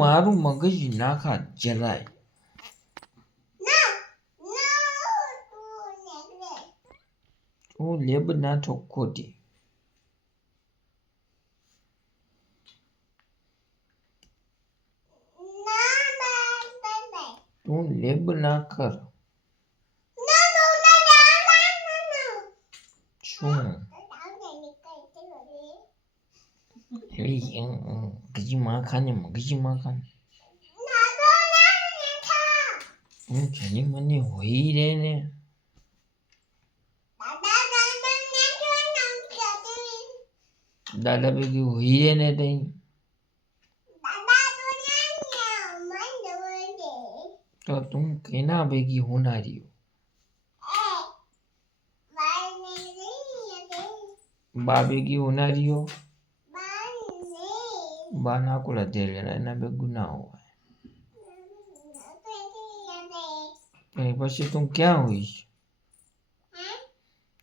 મારું મગજ નાખા જરાય. હું લેબ નાખો ખોટી. તું લેબ ના કર. શું મગજી માં ખાને મગજી માં ખાને હું જની મને હોઈ રે ને દાદા ભેગી હોઈ રે ને તઈ તો તું કેના ભેગી હોનારી બા ભેગી હોનારીઓ બા ના કોલા તેરેલા એના ભેગું ના હોય. પછી તું ક્યાં હોઈશ?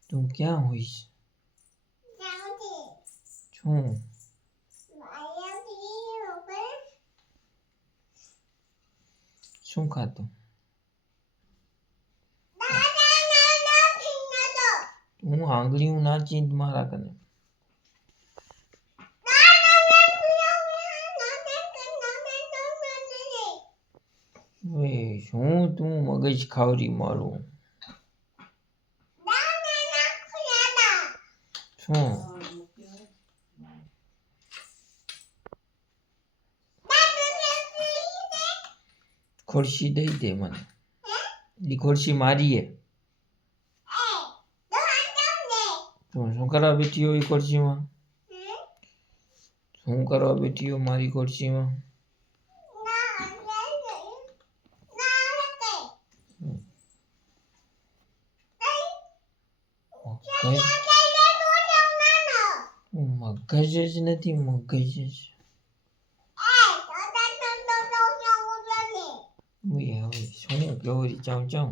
તું ક્યાં હોઈશ? શું શું ખાતું? હું આંગળીઓ નાચી મારા કને શું તું મગજ ખાવરી મારું શું ખુરશી દઈ દે મને દી ખુરશી મારીએ તું શું કરવા બેઠી હોય ખુરશીમાં શું કરવા બેઠી હોય મારી ખુરશીમાં મગજ જ નથી મગજ જ હવે શું કેવું ચાવ ચાવ